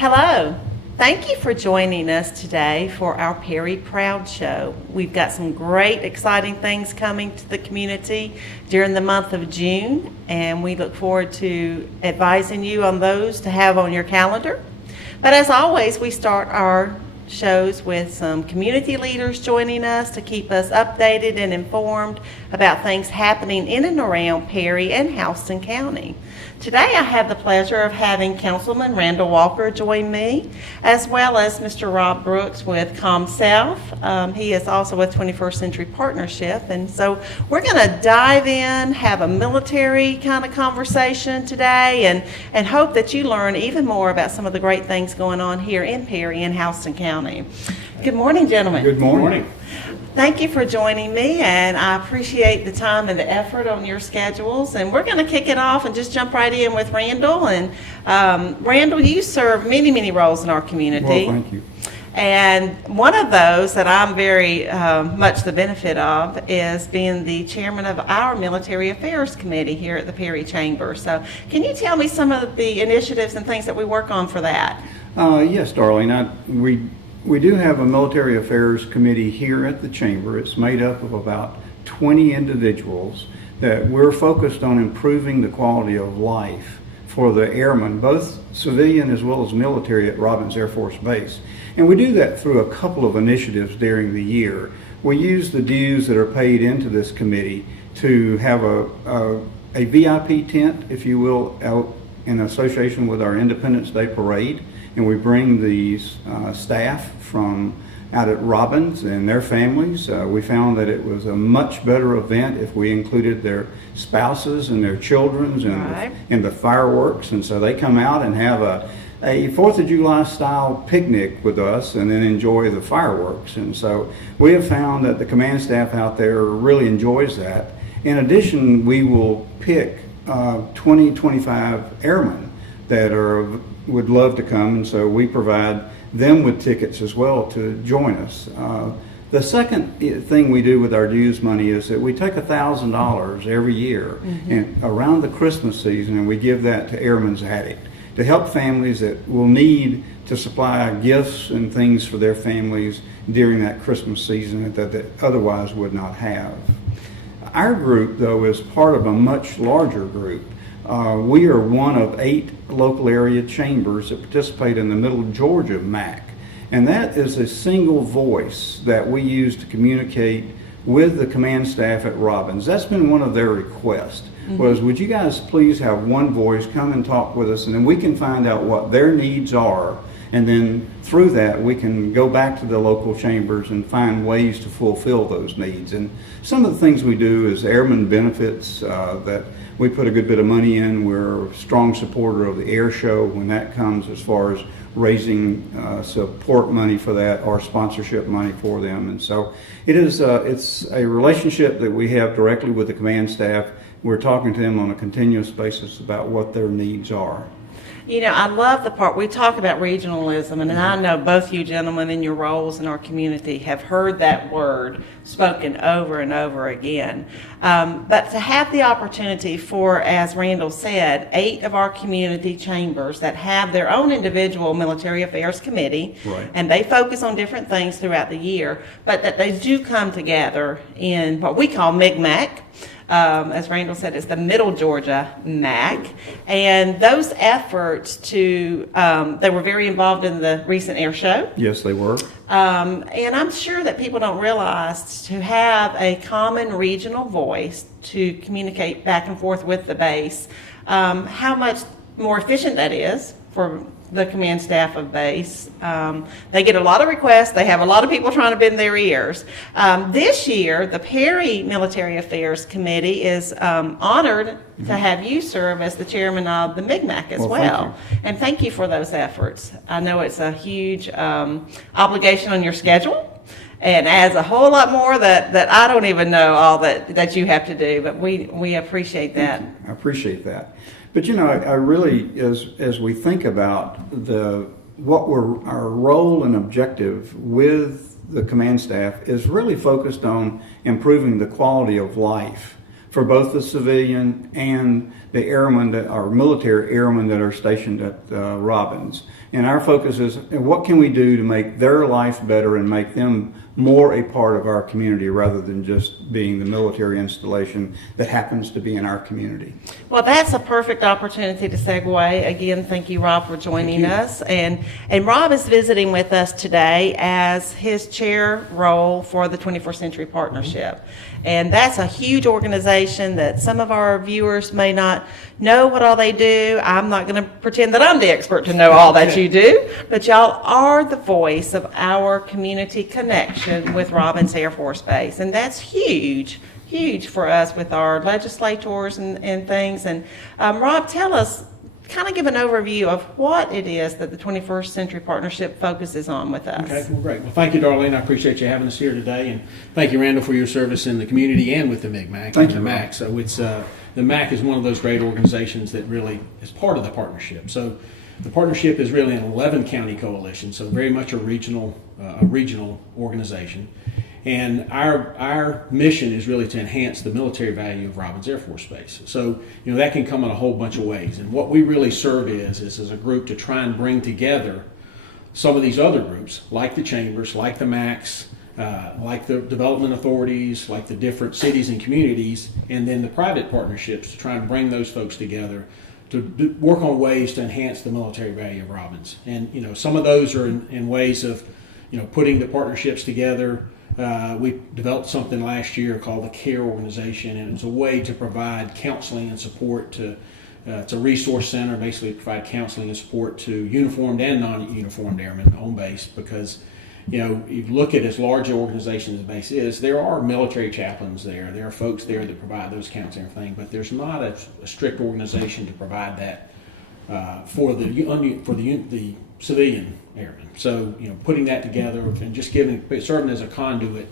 Hello. Thank you for joining us today for our Perry Proud Show. We've got some great, exciting things coming to the community during the month of June, and we look forward to advising you on those to have on your calendar. But as always, we start our shows with some community leaders joining us to keep us updated and informed about things happening in and around Perry and Houston County. Today I have the pleasure of having Councilman Randall Walker join me, as well as Mr. Rob Brooks with ComSouth. He is also with 21st Century Partnership, and so we're going to dive in, have a military kind of conversation today, and hope that you learn even more about some of the great things going on here in Perry and Houston County. Good morning, gentlemen. Good morning. Thank you for joining me, and I appreciate the time and the effort on your schedules. And we're going to kick it off and just jump right in with Randall. And Randall, you serve many, many roles in our community. Well, thank you. And one of those that I'm very much the benefit of is being the chairman of our Military Affairs Committee here at the Perry Chamber. So can you tell me some of the initiatives and things that we work on for that? Yes, Darlene. We do have a Military Affairs Committee here at the Chamber. It's made up of about 20 individuals that we're focused on improving the quality of life for the airmen, both civilian as well as military at Robins Air Force Base. And we do that through a couple of initiatives during the year. We use the dues that are paid into this committee to have a VIP tent, if you will, out in association with our Independence Day Parade. And we bring these staff from out at Robins and their families. We found that it was a much better event if we included their spouses and their children in the fireworks. And so they come out and have a 4th of July style picnic with us and then enjoy the fireworks. And so we have found that the command staff out there really enjoys that. In addition, we will pick 25 airmen that would love to come, and so we provide them with tickets as well to join us. The second thing we do with our dues money is that we take $1,000 every year and around the Christmas season, and we give that to Airman's Addict to help families that will need to supply gifts and things for their families during that Christmas season that they otherwise would not have. Our group, though, is part of a much larger group. We are one of 8 local area chambers that participate in the Middle Georgia MAC. And that is a single voice that we use to communicate with the command staff at Robins. That's been one of their requests, was would you guys please have one voice come and talk with us, and then we can find out what their needs are. And then through that, we can go back to the local chambers and find ways to fulfill those needs. And some of the things we do is airman benefits that we put a good bit of money in. We're a strong supporter of the air show when that comes, as far as raising support money for that or sponsorship money for them. And so it's a relationship that we have directly with the command staff. We're talking to them on a continuous basis about what their needs are. You know, I love the part we talk about regionalism, and I know both you gentlemen in your roles in our community have heard that word spoken over and over again. But to have the opportunity for, as Randall said, 8 of our community chambers that have their own individual military affairs committee, and they focus on different things throughout the year, but that they do come together in what we call MIGMAC. As Randall said, it's the Middle Georgia MAC, and those efforts they were very involved in the recent air show. Yes, they were. And I'm sure that people don't realize to have a common regional voice to communicate back and forth with the base, how much more efficient that is for the command staff of base. They get a lot of requests. They have a lot of people trying to bend their ears. This year, the Perry Military Affairs Committee is honored to have you serve as the chairman of the MIGMAC as well. And thank you for those efforts. I know it's a huge obligation on your schedule, and adds a whole lot more that I don't even know all that you have to do, but we appreciate that. I appreciate that. But you know, I really, as we think about our role and objective with the command staff, is really focused on improving the quality of life for both the civilian and the airmen that are military airmen that are stationed at Robbins. And our focus is what can we do to make their life better and make them more a part of our community rather than just being the military installation that happens to be in our community. Well, that's a perfect opportunity to segue. Again, thank you, Rob, for joining us. And Rob is visiting with us today as his chair role for the 21st Century Partnership. And that's a huge organization that some of our viewers may not know what all they do. I'm not going to pretend that I'm the expert to know all that you do, but y'all are the voice of our community connection with Robbins Air Force Base. And that's huge for us with our legislators and things. And Rob, tell us, kind of give an overview of what it is that the 21st Century Partnership focuses on with us. Okay, well, great. Well, thank you, Darlene. I appreciate you having us here today, and thank you, Randall, for your service in the community and with the MIGMAC. Thank you, the MAC. So it's the MAC is one of those great organizations that really is part of the partnership. So the partnership is really an 11 county coalition, so very much a regional organization. And our mission is really to enhance the military value of Robbins Air Force Base. So, that can come in a whole bunch of ways. And what we really serve is as a group to try and bring together some of these other groups, like the chambers, like the MACs, like the development authorities, like the different cities and communities, and then the private partnerships to try and bring those folks together to work on ways to enhance the military value of Robbins. And, some of those are in ways of, putting the partnerships together. We developed something last year called the CARE organization, and it's a way to provide counseling and support to, it's a resource center, basically provide counseling and support to uniformed and non-uniformed airmen on base, because, you look at as large an organization as the base is, there are military chaplains there, there are folks there that provide those counseling and everything, but there's not a strict organization to provide that for the civilian airmen. So, putting that together and just serving as a conduit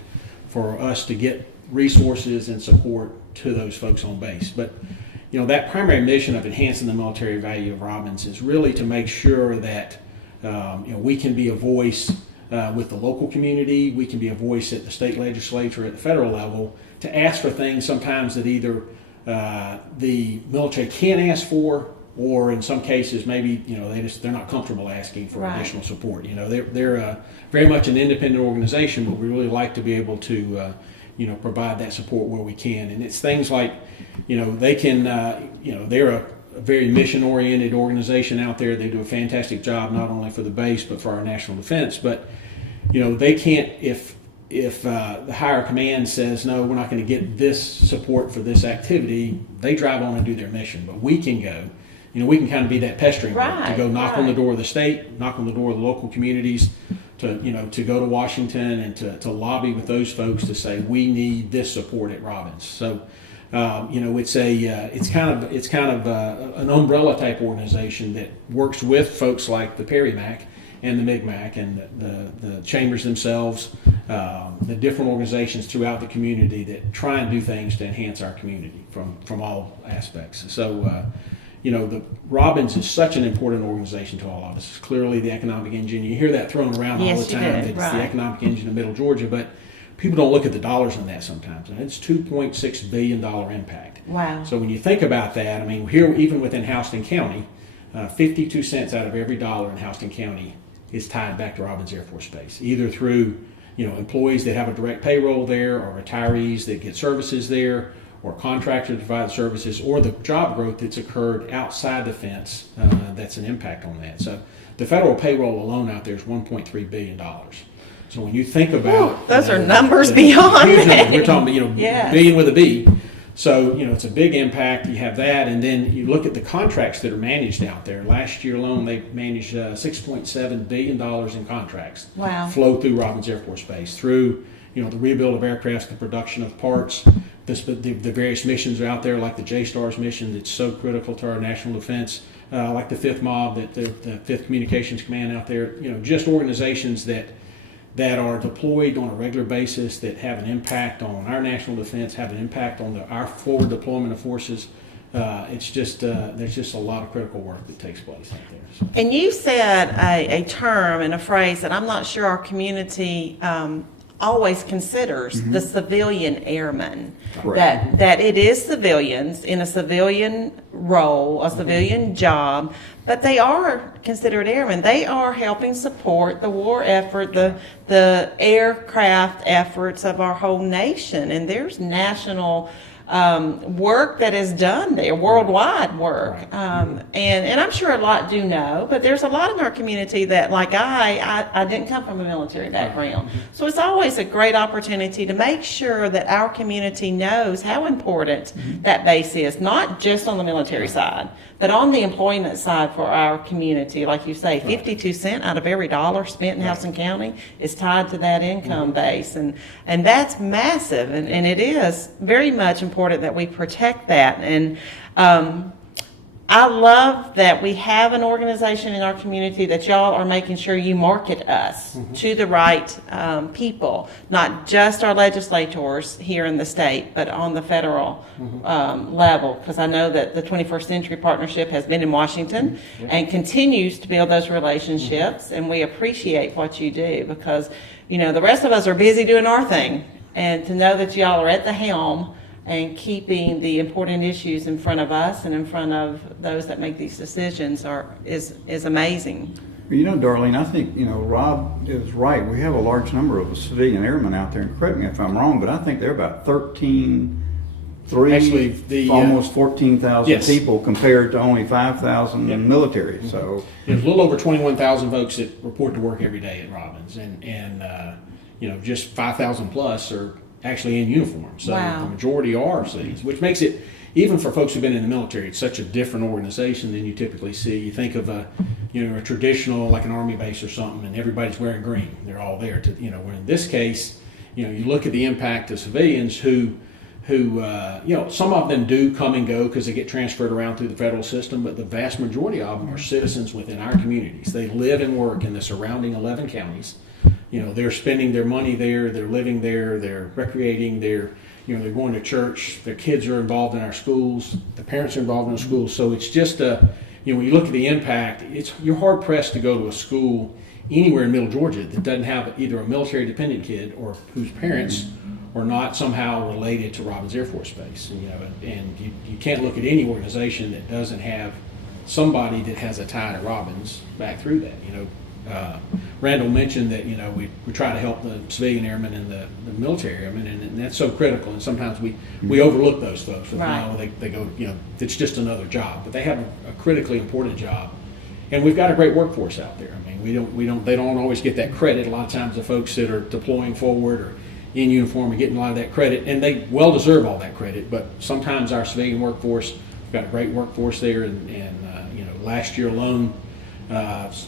for us to get resources and support to those folks on base. But, that primary mission of enhancing the military value of Robbins is really to make sure that, we can be a voice with the local community, we can be a voice at the state legislature, at the federal level, to ask for things sometimes that either the military can't ask for, or in some cases, maybe they're not comfortable asking for additional support. They're very much an independent organization, but we really like to be able to provide that support where we can. And it's things like they can they're a very mission-oriented organization out there. They do a fantastic job not only for the base but for our national defense. But they can't if the higher command says no, we're not going to get this support for this activity. They drive on and do their mission, but we can go. We can kind of be that pestering group to go knock on the door of the state, knock on the door of the local communities, to go to Washington and to lobby with those folks to say we need this support at Robbins. So, it's kind of an umbrella type organization that works with folks like the Perry MAC and the MIGMAC and the chambers themselves, the different organizations throughout the community that try and do things to enhance our community from all aspects. So. The Robbins is such an important organization to all of us. It's clearly the economic engine. You hear that thrown around all the time. That it's the economic engine of Middle Georgia, but people don't look at the dollars on that sometimes. And it's $2.6 billion impact. Wow. So when you think about that, here, even within Houston County, 52 cents out of every dollar in Houston County is tied back to Robbins Air Force Base, either through, employees that have a direct payroll there, or retirees that get services there, or contractors to provide services, or the job growth that's occurred outside the fence that's an impact on that. So the federal payroll alone out there is $1.3 billion. So when you think about... those are numbers beyond that. We're talking about, billion with a B. So, it's a big impact. You have that, and then you look at the contracts that are managed out there. Last year alone, they managed $6.7 billion in contracts. Wow. Flow through Robbins Air Force Base, through, the rebuild of aircraft, the production of parts, the various missions are out there, like the JSTARS mission that's so critical to our national defense, like the 5th MOB, the 5th Communications Command out there, just organizations that are deployed on a regular basis, that have an impact on our national defense, have an impact on our forward deployment of forces. It's just there's just a lot of critical work that takes place out there. So. And you said a term and a phrase that I'm not sure our community always considers the civilian airmen. Correct. That it is civilians in a civilian role, a civilian job, but they are considered airmen. They are helping support the war effort, the aircraft efforts of our whole nation. And there's national work that is done there, worldwide work. And I'm sure a lot do know, but there's a lot in our community that, like I didn't come from a military background. So it's always a great opportunity to make sure that our community knows how important that base is, not just on the military side, but on the employment side for our community. Like you say, 52 cents out of every dollar spent in Houston County is tied to that income base. And that's massive. And it is very much important that we protect that. And I love that we have an organization in our community that y'all are making sure you market us to the right people, not just our legislators here in the state, but on the federal level. Because I know that the 21st Century Partnership has been in Washington and continues to build those relationships, and we appreciate what you do because, you know, the rest of us are busy doing our thing, and to know that y'all are at the helm and keeping the important issues in front of us and in front of those that make these decisions is amazing. You know, Darlene, I think, you know, Rob is right. We have a large number of civilian airmen out there, and correct me if I'm wrong, but I think they're about 13,300, Actually, almost 14,000 yes. people compared to only 5,000 in military. So there's a little over 21,000 folks that report to work every day at Robbins, and you know, just 5,000 plus are actually in uniform. So Wow. the majority are Cs, which makes it, even for folks who've been in the military, it's such a different organization than you typically see. You think of a traditional, like an Army base or something, and everybody's wearing green. They're all there to, you know, where in this case, you know, you look at the impact of civilians who you know, some of them do come and go because they get transferred around through the federal system, but the vast majority of them are citizens within our communities. They live and work in the surrounding 11 counties. You know, they're spending their money there, they're living there, they're recreating, they're going to church, their kids are involved in our schools, the parents are involved in the schools. So it's just when you look at the impact, you're hard pressed to go to a school anywhere in Middle Georgia that doesn't have either a military dependent kid or whose parents are not somehow related to Robbins Air Force Base. And you can't look at any organization that doesn't have somebody that has a tie to Robbins back through that. Randall mentioned that we try to help the civilian airmen and the military airmen, and that's so critical. And sometimes we overlook those folks. Right. They go, it's just another job, but they have a critically important job. And we've got a great workforce out there. I mean, they don't always get that credit. A lot of times the folks that are deploying forward or in uniform are getting a lot of that credit, and they well deserve all that credit. But sometimes our civilian workforce, we've got a great workforce there, and last year alone,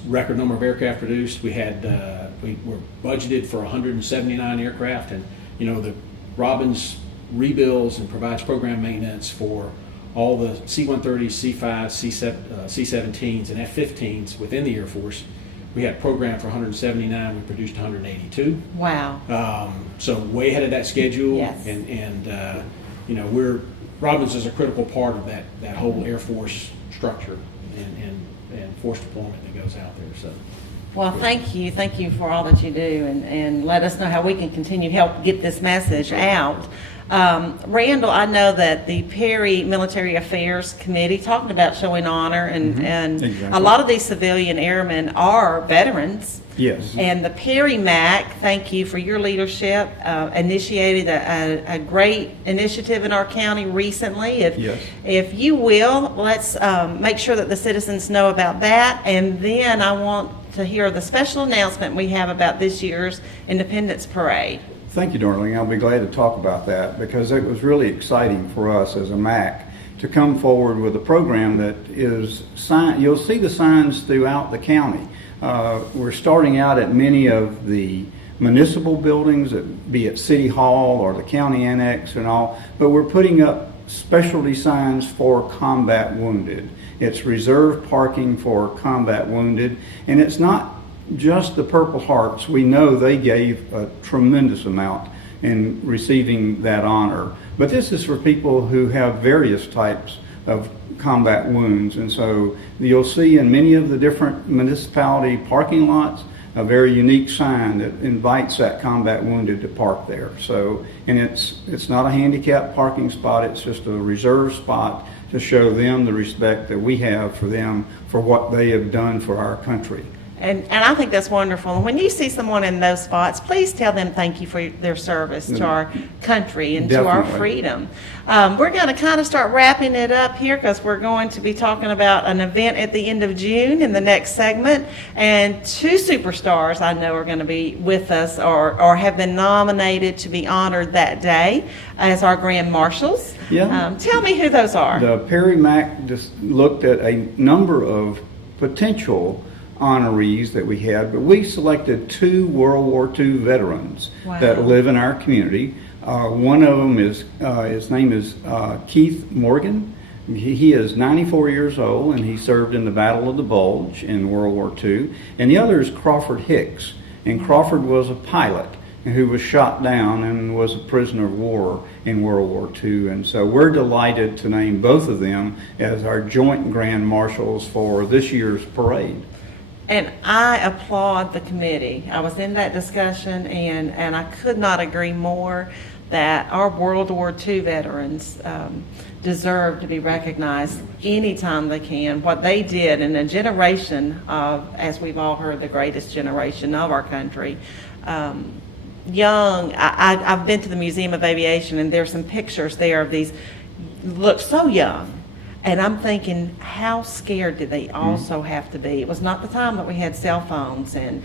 record number of aircraft produced. We were budgeted for 179 aircraft, and the Robbins rebuilds and provides program maintenance for all the C-130s, C-5s, C-17s, and F-15s within the Air Force. We had programmed for 179. We produced 182. Wow. So way ahead of that schedule. Yes. And Robbins is a critical part of that whole Air Force structure and force deployment that goes out there. So. Well, thank you for all that you do, and let us know how we can continue to help get this message out. Randall, I know that the Perry Military Affairs Committee talked about showing honor, and Exactly. a lot of these civilian airmen are veterans. Yes. And the Perry MAC, thank you for your leadership, initiated a great initiative in our county recently. If you will, let's make sure that the citizens know about that, and then I want to hear the special announcement we have about this year's Independence Parade. Thank you, Darlene. I'll be glad to talk about that because it was really exciting for us as a MAC to come forward with a program that is you'll see the signs throughout the county. We're starting out at many of the municipal buildings, be it City Hall or the county annex and all, but we're putting up specialty signs for combat wounded. It's reserved parking for combat wounded, and it's not just the Purple Hearts. We know they gave a tremendous amount in receiving that honor, but this is for people who have various types of combat wounds. And so you'll see in many of the different municipality parking lots, a very unique sign that invites that combat wounded to park there. So, and it's not a handicapped parking spot, it's just a reserved spot to show them the respect that we have for them for what they have done for our country. And I think that's wonderful. And when you see someone in those spots, please tell them thank you for their service to our country and to our Definitely. freedom. We're going to kind of start wrapping it up here because we're going to be talking about an event at the end of June in the next segment. And two superstars I know are going to be with us or have been nominated to be honored that day as our Grand Marshals. Yeah. Tell me who those are. The Perry Mac just looked at a number of potential honorees that we had, but we selected 2 World War II veterans Wow. that live in our community. One of them is, his name is Keith Morgan. He is 94 years old and he served in the Battle of the Bulge in World War II. And the other is Crawford Hicks. And Crawford was a pilot who was shot down and was a prisoner of war in World War II. And so we're delighted to name both of them as our joint Grand Marshals for this year's parade. And I applaud the committee. I was in that discussion, and I could not agree more that our World War II veterans deserve to be recognized anytime they can. What they did in a generation of, as we've all heard, the greatest generation of our country. Young, I've been to the Museum of Aviation, and there's some pictures there of these look so young. And I'm thinking, how scared did they also have to be? It was not the time that we had cell phones and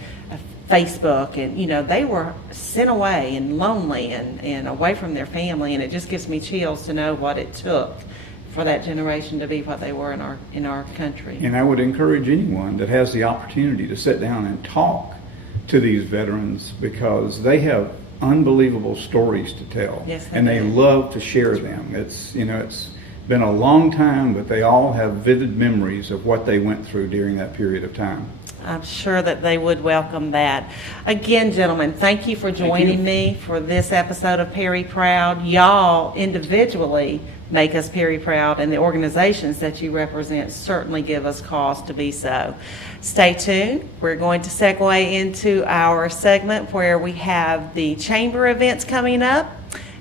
Facebook, and they were sent away and lonely and away from their family, and it just gives me chills to know what it took for that generation to be what they were in our country. And I would encourage anyone that has the opportunity to sit down and talk to these veterans, because they have unbelievable stories to tell. Yes, and they do. love to share them. It's been a long time, but they all have vivid memories of what they went through during that period of time. I'm sure that they would welcome that. Again, gentlemen, thank you for joining me for this episode of Perry Proud. Y'all individually make us Perry Proud, and the organizations that you represent certainly give us cause to be so. Stay tuned. We're going to segue into our segment where we have the chamber events coming up.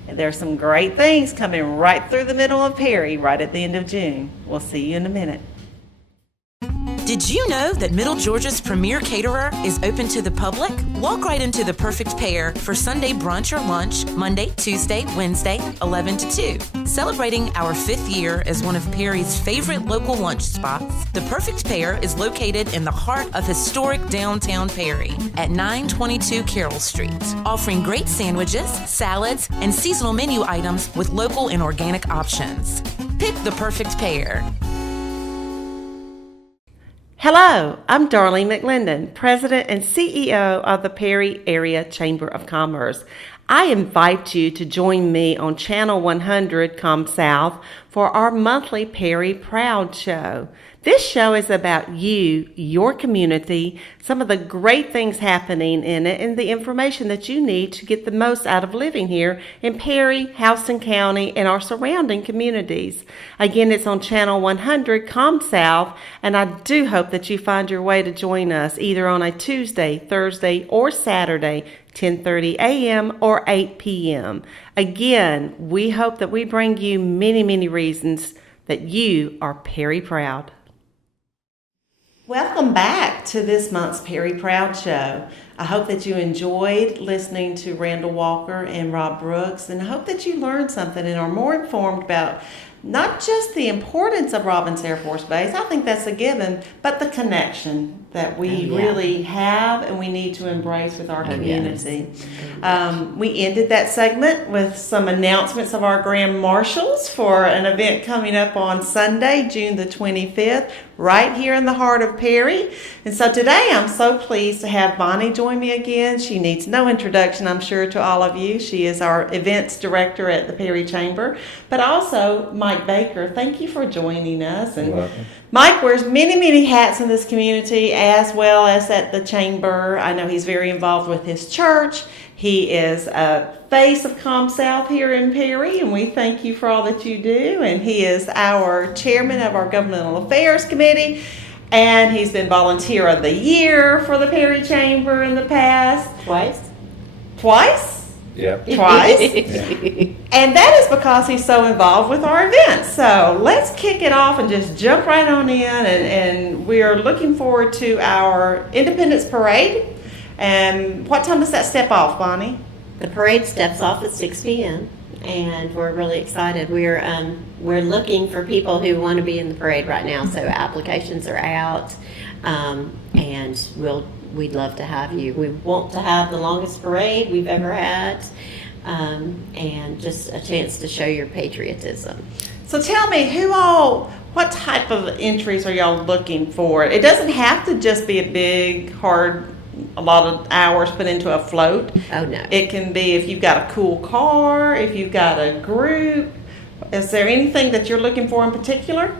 And there's some great things coming right through the middle of Perry, right at the end of June. We'll see you in a minute. Did you know that Middle Georgia's premier caterer is open to the public? Walk right into the Perfect Pair for Sunday brunch or lunch, Monday, Tuesday, Wednesday, 11 to 2. Celebrating our 5th year as one of Perry's favorite local lunch spots, the Perfect Pair is located in the heart of historic downtown Perry at 922 Carroll Street, offering great sandwiches, salads, and seasonal menu items with local and organic options. Pick the Perfect Pair. Hello, I'm Darlene McLendon, President and CEO of the Perry Area Chamber of Commerce. I invite you to join me on Channel 100 ComSouth for our monthly Perry Proud Show. This show is about you, your community, some of the great things happening in it, and the information that you need to get the most out of living here in Perry, Houston County, and our surrounding communities. Again, it's on Channel 100 ComSouth, and I do hope that you find your way to join us either on a Tuesday, Thursday, or Saturday, 10:30 a.m. or 8 p.m. Again, we hope that we bring you many, many reasons that you are Perry Proud. Welcome back to this month's Perry Proud Show. I hope that you enjoyed listening to Randall Walker and Rob Brooks, and I hope that you learned something and are more informed about not just the importance of Robins Air Force Base, I think that's a given, but the connection that we really have and we need to embrace with our community. We ended that segment with some announcements of our Grand Marshals for an event coming up on Sunday, June the 25th, right here in the heart of Perry. And so today I'm so pleased to have Bonnie join me again. She needs no introduction, I'm sure, to all of you. She is our events director at the Perry Chamber, but also Mike Baker. Thank you for joining us. And Mike wears many, many hats in this community as well as at the Chamber. I know he's very involved with his church. He is a face of ComSouth here in Perry, and we thank you for all that you do. And he is our chairman of our Governmental Affairs Committee. And he's been Volunteer of the Year for the Perry Chamber in the past. Twice? Yeah. Twice. And that is because he's so involved with our events. So let's kick it off and just jump right on in. And we are looking forward to our Independence Parade. And what time does that step off, Bonnie? The parade steps off at 6 p.m. and we're really excited. We're looking for people who want to be in the parade right now. So applications are out, and we'd love to have you. We want to have the longest parade we've ever had, and just a chance to show your patriotism. So tell me, what type of entries are y'all looking for? It doesn't have to just be a big, hard, a lot of hours put into a float. Oh, no. It can be if you've got a cool car, if you've got a group. Is there anything that you're looking for in particular?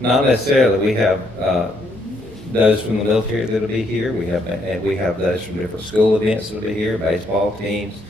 Not necessarily. We have those from the military that'll be here. We have those from different school events that'll be here, baseball teams,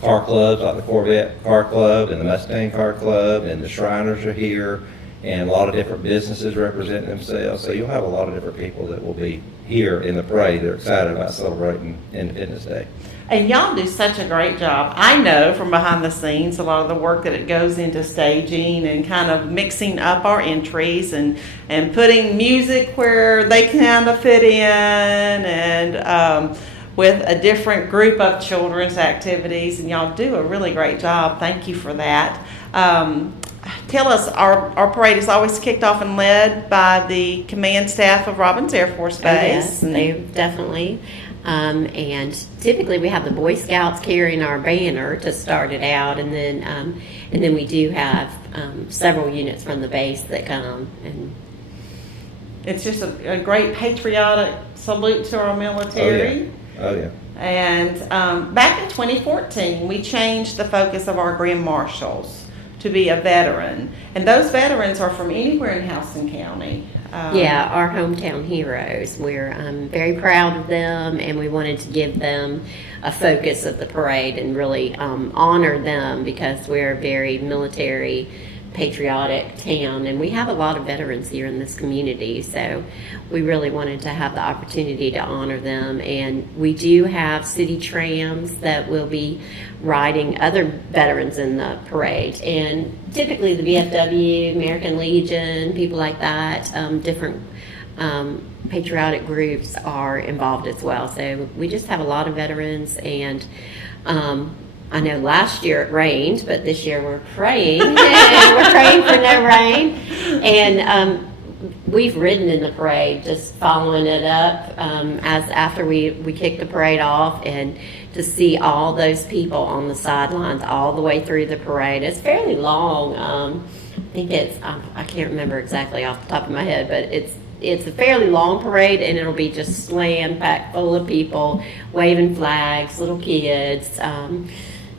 car clubs like the Corvette Car Club and the Mustang Car Club, and the Shriners are here, and a lot of different businesses representing themselves. So you'll have a lot of different people that will be here in the parade. They're excited about celebrating Independence Day. And y'all do such a great job. I know from behind the scenes a lot of the work that it goes into staging and kind of mixing up our entries and putting music where they kind of fit in, and with a different group of children's activities. And y'all do a really great job. Thank you for that. Tell us, our parade is always kicked off and led by the command staff of Robins Air Force Base. Oh, yes, they definitely. And typically we have the Boy Scouts carrying our banner to start it out, and then we do have several units from the base that come. And it's just a great patriotic salute to our military. Oh yeah. And back in 2014, we changed the focus of our Grand Marshals to be a veteran. And those veterans are from anywhere in Houston County. Yeah, our hometown heroes. We're very proud of them, and we wanted to give them a focus of the parade and really honor them, because we're a very military, patriotic town, and we have a lot of veterans here in this community, so we really wanted to have the opportunity to honor them. And we do have city trams that will be riding other veterans in the parade, and typically the VFW, American Legion, people like that, different patriotic groups are involved as well. So we just have a lot of veterans, and I know last year it rained, but this year we're praying. We're praying for no rain. And we've ridden in the parade, just following it up as after we kick the parade off, and to see all those people on the sidelines all the way through the parade. It's fairly long. I think I can't remember exactly off the top of my head, but it's a fairly long parade, and it'll be just slam-packed full of people, waving flags, little kids.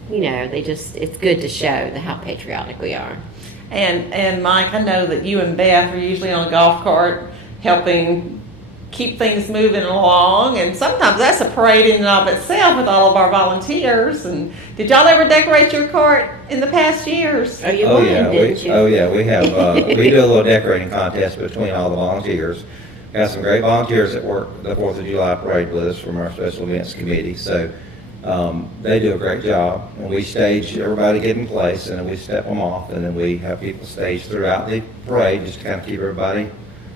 It's good to show how patriotic we are. And Mike, I know that you and Beth are usually on a golf cart helping keep things moving along, and sometimes that's a parade in and of itself with all of our volunteers. And did y'all ever decorate your cart in the past years? Didn't you? Oh yeah, we have. We do a little decorating contest between all the volunteers. Got some great volunteers that work the 4th of July parade with us from our special events committee. So they do a great job, and we stage everybody get in place, and then we step them off, and then we have people stage throughout the parade just to kind of keep everybody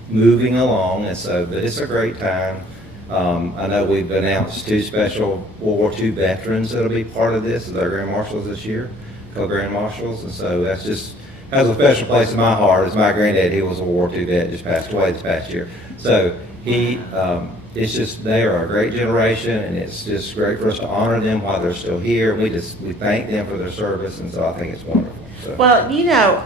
moving along. And so, but it's a great time. I know we've announced 2 special World War II veterans that'll be part of this as our Grand Marshals this year, co-Grand Marshals, and so that's just has a special place in my heart. As my granddad, he was a World War II vet, just passed away this past year. So it's just, they are a great generation, and it's just great for us to honor them while they're still here. We thank them for their service, and so I think it's wonderful. So. Well,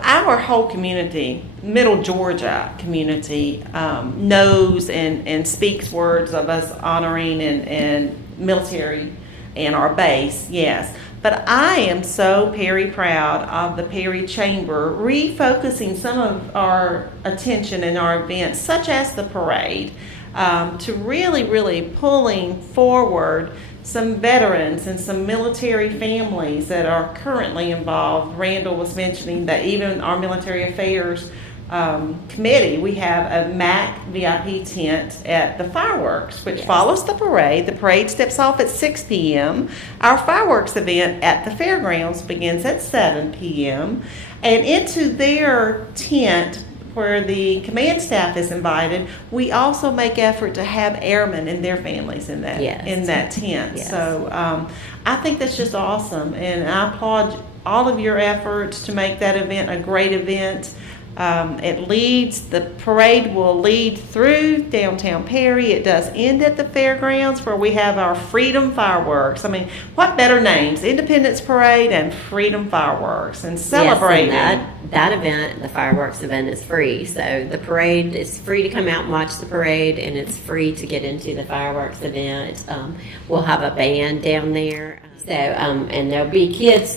our whole community, Middle Georgia community, knows and speaks words of us honoring and military and our base, yes. But I am so very proud of the Perry Chamber refocusing some of our attention in our events, such as the parade, to really, really pulling forward some veterans and some military families that are currently involved. Randall was mentioning that even our military affairs committee, we have a MAC VIP tent at the fireworks, which Yes. follows the parade. The parade steps off at 6 p.m. Our fireworks event at the fairgrounds begins at 7 p.m. And into their tent, where the command staff is invited, we also make effort to have airmen and their families in that Yes. tent. Yes. So I think that's just awesome, and I applaud all of your efforts to make that event a great event. The parade will lead through downtown Perry. It does end at the fairgrounds where we have our Freedom Fireworks. I mean, what better names? Independence Parade and Freedom Fireworks, and celebrating. Yes, and that event, the fireworks event, is free. So the parade is free to come out and watch the parade, and it's free to get into the fireworks event. We'll have a band down there. So, and there'll be kids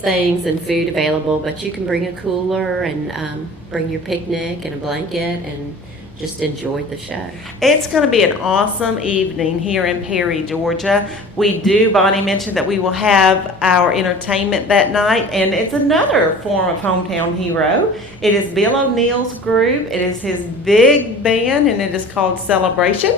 things and food available, but you can bring a cooler and bring your picnic and a blanket and just enjoy the show. It's going to be an awesome evening here in Perry, Georgia. Bonnie mentioned that we will have our entertainment that night, and it's another form of Hometown Hero. It is Bill O'Neill's group. It is his big band, and it is called Celebration.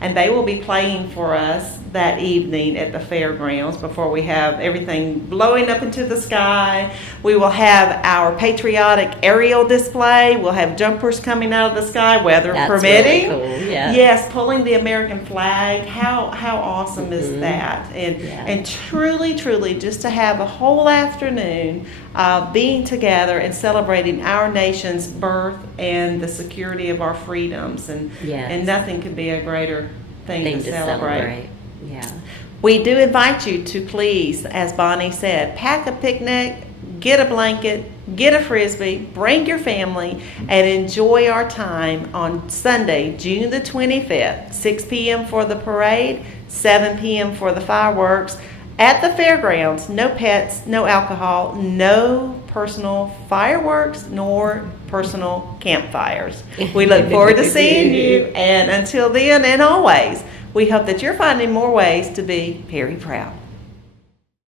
And they will be playing for us that evening at the fairgrounds before we have everything blowing up into the sky. We will have our patriotic aerial display. We'll have jumpers coming out of the sky, weather That's permitting. really cool, yeah. Yes, pulling the American flag. How awesome is that? And truly, just to have a whole afternoon being together and celebrating our nation's birth and the security of our freedoms. And nothing could be a greater thing to celebrate. Yeah. We do invite you to please, as Bonnie said, pack a picnic, get a blanket, get a Frisbee, bring your family, and enjoy our time on Sunday, June the 25th, 6 p.m. for the parade, 7 p.m. for the fireworks. At the fairgrounds, no pets, no alcohol, no personal fireworks, nor personal campfires. We look forward to seeing you, and until then and always, we hope that you're finding more ways to be Perry proud.